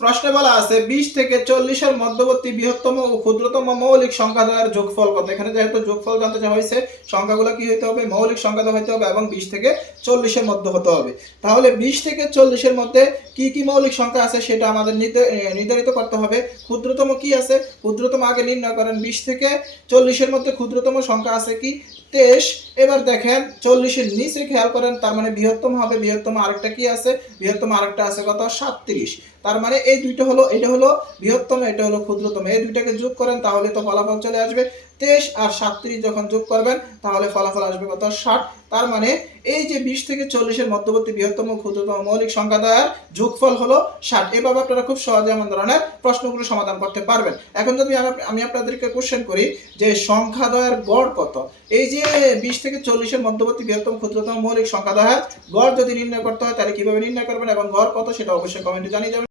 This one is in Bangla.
প্রশ্নে বলা আছে 20 থেকে 40 এর মধ্যবর্তী বৃহত্তম ও ক্ষুদ্রতম মৌলিক সংখ্যাদ্বয়ের যোগফল কত। এখানে যেহেতু যোগফল জানতে চাওয়া হয়েছে, সংখ্যাগুলো কি হতে হবে, মৌলিক সংখ্যা হতে হবে এবং 20 থেকে 40 এর মধ্যে হতে হবে। তাহলে 20 থেকে 40 এর মধ্যে কি কি মৌলিক সংখ্যা আছে সেটা আমাদের নির্ধারিত করতে হবে। ক্ষুদ্রতম কি আছে, ক্ষুদ্রতম আগে নির্ণয় করেন। 20 থেকে 40 এর মধ্যে ক্ষুদ্রতম সংখ্যা আছে কি, 23। এবার দেখেন 40 এর নিচে খেয়াল করেন, তার মানে বৃহত্তম হবে। বৃহত্তম আরেকটা কি আছে, বৃহত্তম আরেকটা আছে কত, 37। তার মানে এই দুইটা হলো, এটা হলো বৃহত্তম, এটা হলো ক্ষুদ্রতম। এই দুইটাকে যোগ করেন তাহলে তো ফলাফল চলে আসবে 23 আর 37 যখন যোগ করবেন তাহলে ফলাফল আসবে কত, 60। তার মানে এই যে 20 থেকে 40 এর মধ্যবর্তী বৃহত্তম ক্ষুদ্রতম মৌলিক সংখ্যা দ্বয়ের যোগফল হলো 60। এভাবে আপনারা খুব সহজে এমন ধরনের প্রশ্নগুলো সমাধান করতে পারবেন। এখন যদি আমি আপনাদেরকে কোশ্চেন করি যে সংখ্যা দ্বয়ের গড় কত, এই যে 20 থেকে 40 এর মধ্যবর্তী বৃহত্তম ক্ষুদ্রতম মৌলিক সংখ্যা দ্বয়ের গড় যদি নির্ণয় করতে হয় তাহলে কিভাবে নির্ণয় করবেন এবং গড় কত সেটা অবশ্যই কমেন্টে জানিয়ে যাবেন।